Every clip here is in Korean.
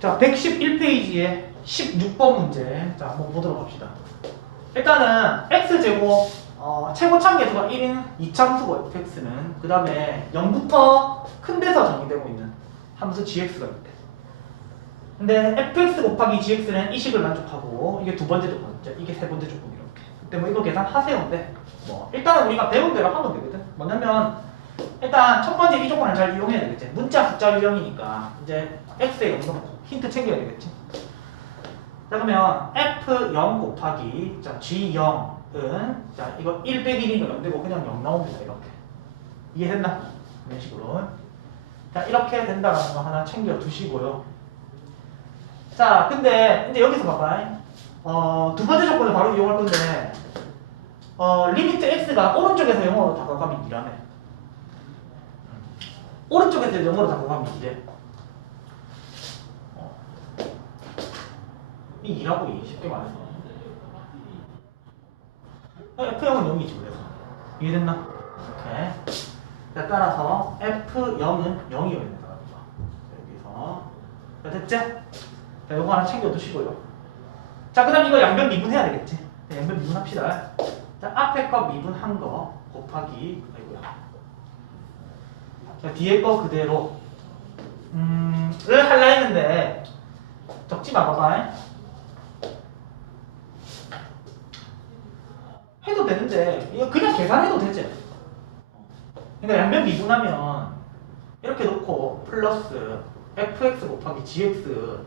자, 111페이지에 16번 문제. 자, 한번 보도록 합시다. 일단은 x제곱 어, 최고 참계수가 1인 이참수고 fx는 그 다음에 0부터 큰 데서 정의되고 있는 함수 gx가 있대. 근데 fx 곱하기 gx는 이 식을 만족하고 이게 두 번째 조건이죠. 이게 세 번째 조건 이렇게. 그때 뭐 이거 계산하세요인데 뭐 일단은 우리가 배운 대로 하면 되거든. 뭐냐면 일단 첫 번째 이 조건을 잘 이용해야 되겠지. 문자 숫자 유형이니까 이제 x의 영역 힌트 챙겨야 되겠지. 자 그러면 f0 곱하기 자 g0은 자 이거 1 빼기 1이면 0 되고 그냥 0 나옵니다 이렇게. 이해됐나? 이런 식으로. 자 이렇게 된다라는 거 하나 챙겨 두시고요. 자 근데 이제 여기서 봐봐 어 두 번째 조건을 바로 이용할 건데 어 리미트 x가 오른쪽에서 0으로 다가가면 2라네 오른쪽에서 0으로 다가가면 2래 이 2라고 이 쉽게 말해서. F0은 0이지 그래서. 이해됐나? 이렇게 자 따라서 F0은 0이어야 된다는 거 여기서. 자 됐지? 자 요거 하나 챙겨 두시고요. 자 그 다음 이거 양변 미분해야 되겠지? 자, 양변 미분합시다. 자 앞에 거 미분한 거 곱하기 아이고야. 자 뒤에 거 그대로. 음을 할라 했는데 적지 마 봐봐 해도 되는데 이거 그냥 계산해도 되지. 그러니까 양변 미분하면 이렇게 놓고 플러스 fx 곱하기 gx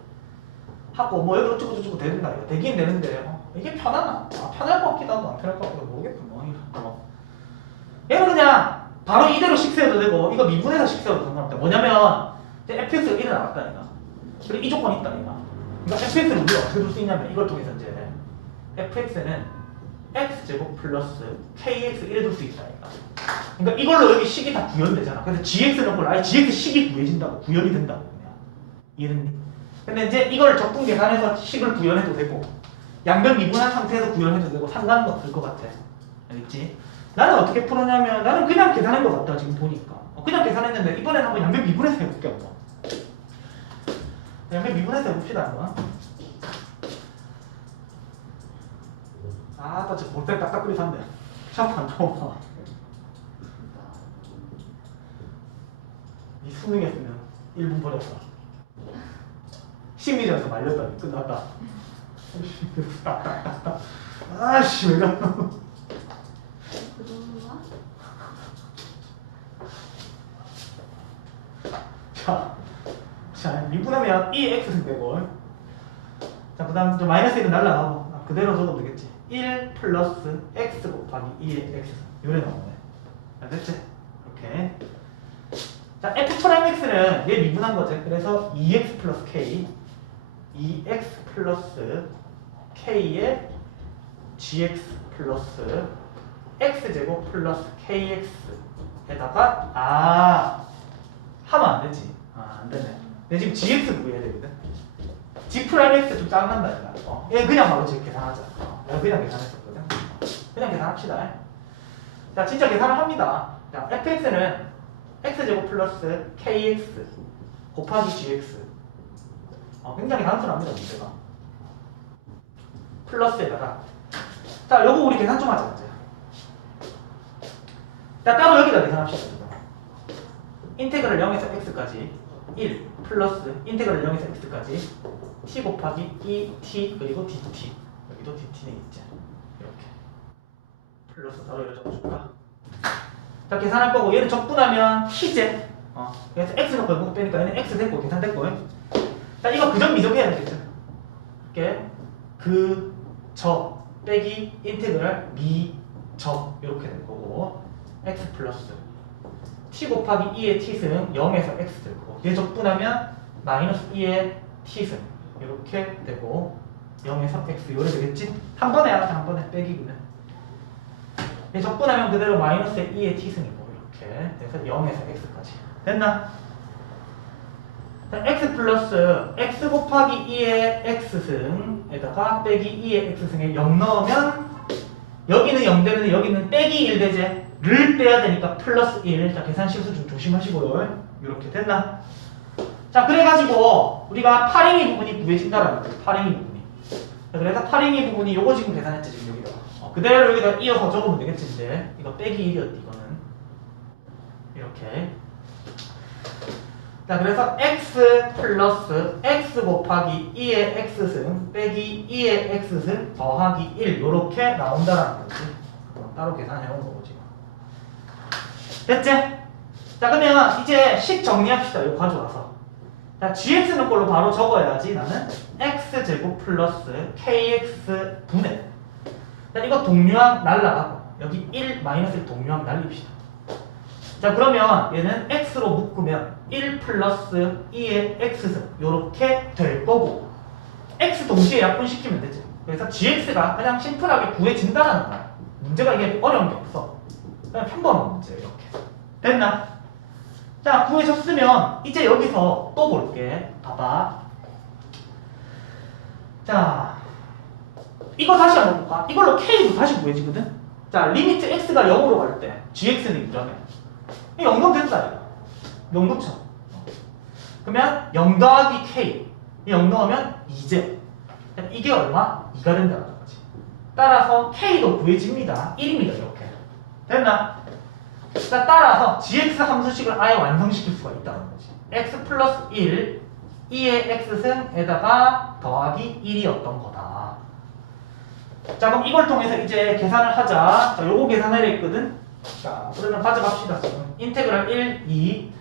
하고 뭐 여기 어쩌고 저쩌고 되는다 이거 되긴 되는데 어, 이게 편하나? 아, 편할 것 같기도 하고 안 편할 것 같기도 하고 모르겠다 뭐 어. 얘는 그냥 바로 이대로 식세해도 되고 이거 미분해서 식세해도 상관없다 뭐냐면 fx가 1이 나왔다니까 그리고 이 조건이 있다니까 그러니까 fx를 우리가 어떻게 둘수 있냐면 이걸 통해서 이제 fx는 x제곱 플러스 kx 이래 둘 수 있다니까. 그러니까 이걸로 여기 식이 다 구현되잖아. 그래서 gx 넣은 걸 아예 gx 식이 구해진다고 구현이 된다고. 이해됐니? 근데 이제 이걸 적분 계산해서 식을 구현해도 되고 양변 미분한 상태에서 구현해도 되고 상관은 없을 것 같아. 알겠지? 나는 어떻게 풀었냐면 나는 그냥 계산한 것 같다 지금 보니까. 어, 그냥 계산했는데 이번에는 한번 양변 미분해서 해볼게 한번. 양변 미분해서 해봅시다 한번. 아, 나 진짜 볼펜 딱딱거리 샀네. 샤프 안 나오나. 이 수능 했으면 1분 버렸다. 심리전에서 말렸다니 끝났다. 아씨 왜 이러노. 그동안 자, 자 미분하면 이 x는 되고. 자, 그 다음 저 마이너스 1은 날라가고 아, 그대로 적어도 되겠지. 1 플러스 x 곱하기 2의 x 요래 나오네. 자, 됐지? 이렇게. 자, f 프라임 x는 얘 미분한 거지. 그래서 2x 플러스 k, 2x 플러스 k의 gx 플러스 x 제곱 플러스 kx에다가 아 하면 안 되지. 아, 안 되네. 내 지금 gx 구해야 되거든. g 프라임 x 좀 짜증난다 이거. 어, 얘 그냥 바로 지금 계산하자. 어, 그냥 계산했었거든. 그냥 계산합시다. 자, 진짜 계산을 합니다. 자, fx는 x 제곱 플러스 kx 곱하기 gx. 어, 굉장히 단순합니다 문제가. 플러스에다가 자, 요거 우리 계산 좀 하자 이제. 자, 따로 여기다 계산합시다. 인테그럴 0에서 x까지 1 플러스 인테그럴 0에서 x까지 t 곱하기 2t 그리고 dt 여기도 dt는 있지. 이렇게. 플러스 따로 이렇게 적어줄까? 자 계산할 거고 얘를 적분하면 t제. 어, 그래서 x가 결국 빼니까 얘는 x 됐고 계산됐고. 자 이거 그점 미적해야 되겠죠. 이렇게 그적 빼기 인테그럴 미적 이렇게 될 거고. X 플러스 t 곱하기 2의 t승 0에서 x 될 거고. 얘 적분하면 마이너스 2의 t승 이렇게 되고 0에서 x 요래 되겠지? 한 번에 알아서 한 번에 빼기구나 얘 적분하면 그대로 마이너스 2의 t승이고 이렇게 그래서 0에서 x까지 됐나? 자, x 플러스 x 곱하기 2의 x승에다가 빼기 2의 x승에 0 넣으면 여기는 0 되는데 여기는 빼기 1 되지 를 빼야 되니까 플러스 1. 자, 계산 실수 좀 조심하시고요. 이렇게 됐나? 자 그래가지고 우리가 파랭이 부분이 구해진다라는 거죠. 파랭이 부분이. 자, 그래서 파랭이 부분이 요거 지금 계산했지 지금 여기다가. 어, 그대로 여기다 이어서 적으면 되겠지 이제. 이거 빼기 1이었지 이거는. 이렇게. 자 그래서 x 플러스 x 곱하기 2의 x승 빼기 2의 x승 더하기 1 요렇게 나온다라는 거지. 어, 따로 계산해 온 거고 지금. 됐지? 자 그러면 이제 식 정리합시다. 이거 가져와서. 자 gx는 걸로 바로 적어야지 나는 x제곱 플러스 kx 분의 자 이거 동류항 날라가고 여기 1 마이너스 1 동류항 날립시다. 자 그러면 얘는 x로 묶으면 1 플러스 2의 x승 요렇게 될 거고 x 동시에 약분시키면 되지. 그래서 gx가 그냥 심플하게 구해진다는 거야. 문제가 이게 어려운 게 없어. 그냥 평범한 문제 이렇게. 됐나? 자, 구해줬으면 이제 여기서 또 볼게. 봐봐. 자, 이거 다시 한번 볼까? 이걸로 k도 다시 구해지거든? 자, 리미트 x가 0으로 갈 때 gx는 2라면 이 0도 된다, 이거. 0 넣죠? 그러면 0 더하기 k 이 0 넣으면 2제 이게 얼마? 2가 된다는 거지. 따라서 k도 구해집니다. 1입니다, 이렇게. 됐나? 자, 따라서 gx 함수식을 아예 완성시킬 수가 있다는 거지. x 플러스 1, 2의 x승에다가 더하기 1이었던 거다. 자, 그럼 이걸 통해서 이제 계산을 하자. 자, 요거 계산해야 했거든. 자, 그러면 가져갑시다. 인테그랄 1, 2.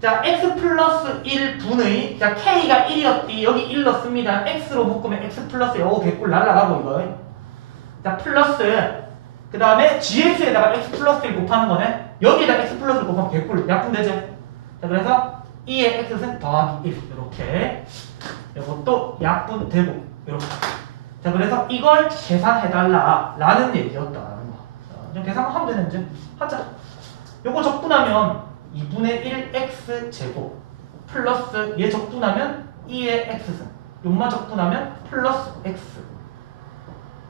자, x 플러스 1 분의, 자, k가 1이었디. 여기 1 넣습니다. x로 묶으면 x 플러스 요거 개꿀 날라가고, 이거. 자, 플러스. 그 다음에 gx에다가 x 플러스 1 곱하는 거네. 여기에다 x 플러스 1 곱하면 개꿀. 약분되죠? 자, 그래서 2의 x는 더하기 1. 이렇게. 이것도 약분되고, 이렇게. 자, 그래서 이걸 계산해달라. 라는 얘기였다라는 거. 자, 그냥 계산만 하면 되는 이제. 하자. 요거 적분하면 2분의 1 x 제곱 플러스 얘 적분하면 2의 x승. 요만 적분하면 플러스 x.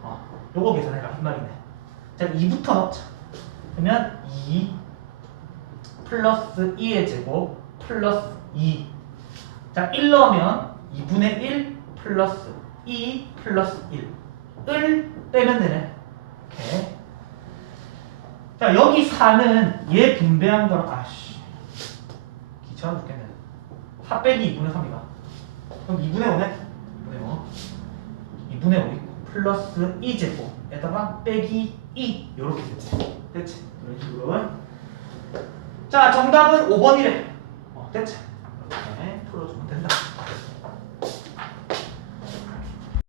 어, 요거 계산해라. 이 말이네. 자, 2부터 넣자. 그러면 2 플러스 2의 제곱 플러스 2. 자, 1 넣으면 2분의 1 플러스 2 플러스 1. 을 빼면 되네. 이렇게. 자, 여기 4는 얘 분배한 거랑, 아씨. 귀찮아 죽겠네. 4 빼기 2분의 3이가. 그럼 2분의 5네? 2분의 5. 2분의 5 있고, 플러스 2제곱에다가 빼기 2. 요렇게 됐지. 됐지? 이런 식으로. 자, 정답은 5번이래. 어, 됐지?